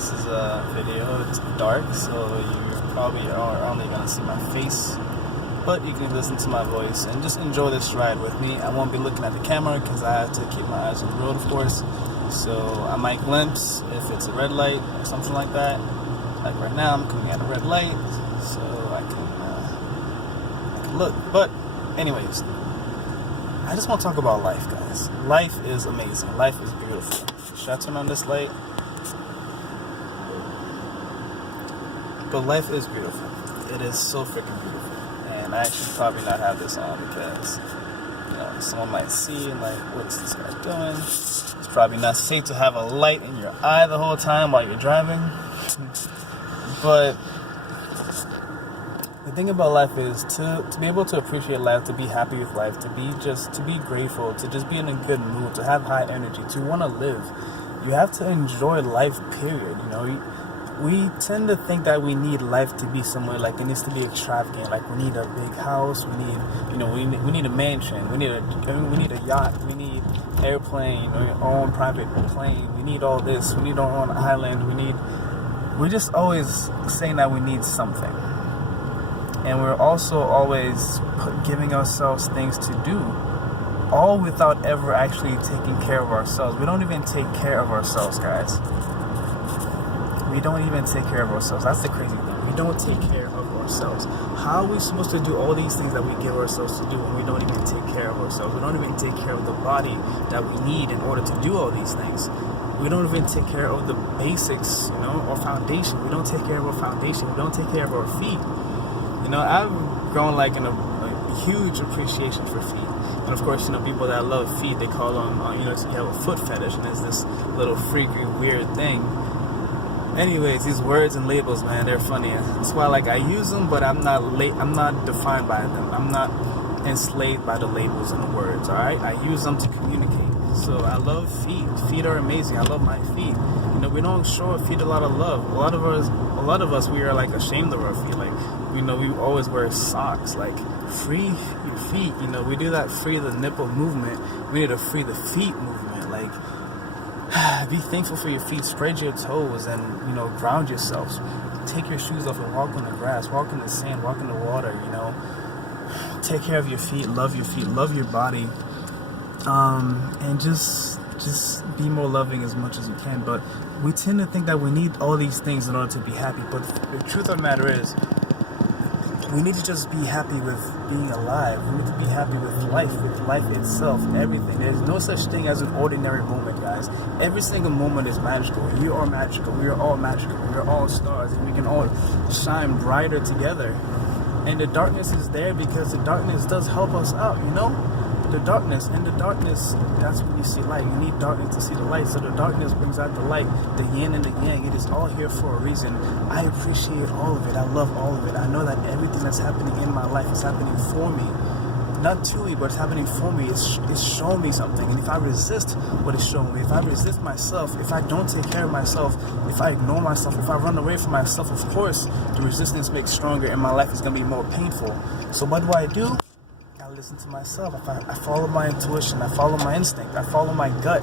This is a video. It's dark, so you probably are only gonna see my face, but you can listen to my voice and just enjoy this ride with me. I won't be looking at the camera because I have to keep my eyes on the road, of course. So I might glimpse if it's a red light or something like that. Like right now, I'm coming at a red light, so I can look. But anyways, I just want to talk about life, guys. Life is amazing. Life is beautiful. Should I turn on this light? But life is beautiful. It is so freaking beautiful. And I should probably not have this on because, someone might see and like, what is this guy doing? It's probably not safe to have a light in your eye the whole time while you're driving. But the thing about life is to be able to appreciate life, to be happy with life, to be grateful, to just be in a good mood, to have high energy, to want to live. You have to enjoy life, period. We tend to think that we need life to be somewhere like it needs to be extravagant. Like we need a big house, we need a mansion, we need a yacht, we need airplane or your own private plane. We need all this. We need our own island. We're just always saying that we need something, and we're also always giving ourselves things to do, all without ever actually taking care of ourselves. We don't even take care of ourselves, guys. We don't even take care of ourselves. That's the crazy thing. We don't take care of ourselves. How are we supposed to do all these things that we give ourselves to do when we don't even take care of ourselves? We don't even take care of the body that we need in order to do all these things. We don't even take care of the basics, our foundation. We don't take care of our foundation. We don't take care of our feet. I've grown in a huge appreciation for feet. And of course, people that love feet, they call them, you have a foot fetish, and it's this little freaky, weird thing. Anyways, these words and labels, man, they're funny. That's why, I use them, but I'm not defined by them. I'm not enslaved by the labels and the words, all right? I use them to communicate. So I love feet. Feet are amazing. I love my feet. We don't show our feet a lot of love. A lot of us, we are, ashamed of our feet. We always wear socks. Free your feet. We do that free the nipple movement. We need to free the feet movement. Be thankful for your feet. Spread your toes and, ground yourselves. Take your shoes off and walk on the grass. Walk in the sand. Walk in the water, Take care of your feet. Love your body. And just be more loving as much as you can. But we tend to think that we need all these things in order to be happy. But the truth of the matter is, we need to just be happy with being alive. We need to be happy with life itself, everything. There's no such thing as an ordinary moment, guys. Every single moment is magical. You are magical. We are all magical. We are all stars, and we can all shine brighter together. And the darkness is there because the darkness does help us out, The darkness, that's when you see light. You need darkness to see the light. So the darkness brings out the light, the yin and the yang. It is all here for a reason. I appreciate all of it. I love all of it. I know that everything that's happening in my life is happening for me. Not to me, but it's happening for me. It's showing me something. And if I resist what it's showing me, if I resist myself, if I don't take care of myself, if I ignore myself, if I run away from myself, of course, the resistance makes stronger and my life is going to be more painful. So what do? I listen to myself. I follow my intuition. I follow my instinct. I follow my gut.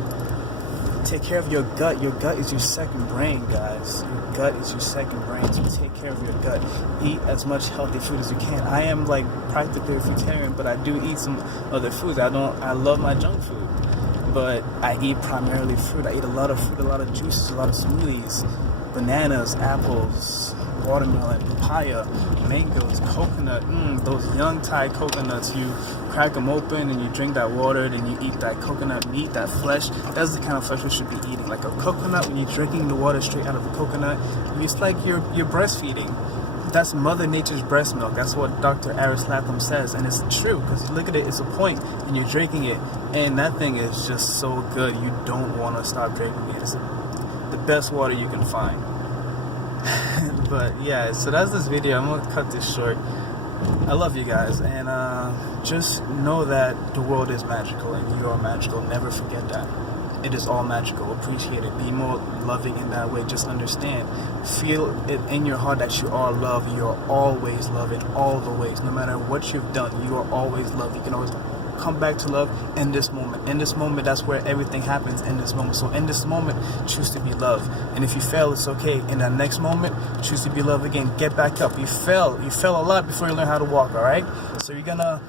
Take care of your gut. Your gut is your second brain, guys. Your gut is your second brain. So take care of your gut. Eat as much healthy food as you can. I am practically a vegetarian, but I do eat some other foods. I love my junk food, but I eat primarily fruit. I eat a lot of fruit, a lot of juices, a lot of smoothies, bananas, apples, watermelon, papaya, mangoes, coconut. Those young Thai coconuts, you crack them open and you drink that water, then you eat that coconut meat, that flesh. That's the kind of flesh we should be eating. Like a coconut, when you're drinking the water straight out of the coconut, it's like you're breastfeeding. That's Mother Nature's breast milk. That's what Dr. Aris Latham says, and it's true because you look at it, it's a point, and you're drinking it, and that thing is just so good. You don't want to stop drinking it. It's the best water you can find. But yeah, so that's this video. I'm gonna cut this short. I love you guys, and just know that the world is magical and you are magical. Never forget that. It is all magical. Appreciate it. Be more loving in that way. Just understand. Feel it in your heart that you are loved. You are always loved in all the ways. No matter what you've done, you are always loved. You can always come back to love in this moment. In this moment, that's where everything happens, in this moment. So in this moment, choose to be love. And if you fail, it's okay. In that next moment, choose to be love again. Get back up. You fell a lot before you learn how to walk, all right? So you're gonna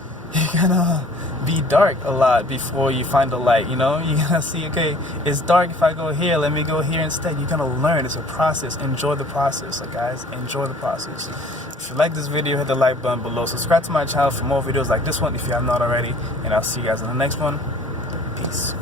be dark a lot before you find the light. You're gonna see, okay, it's dark. If I go here, let me go here instead. You're gonna learn. It's a process. Enjoy the process. Like, guys, enjoy the process. If you like this video, hit the like button below. Subscribe to my channel for more videos like this one if you have not already. And I'll see you guys in the next one. Peace.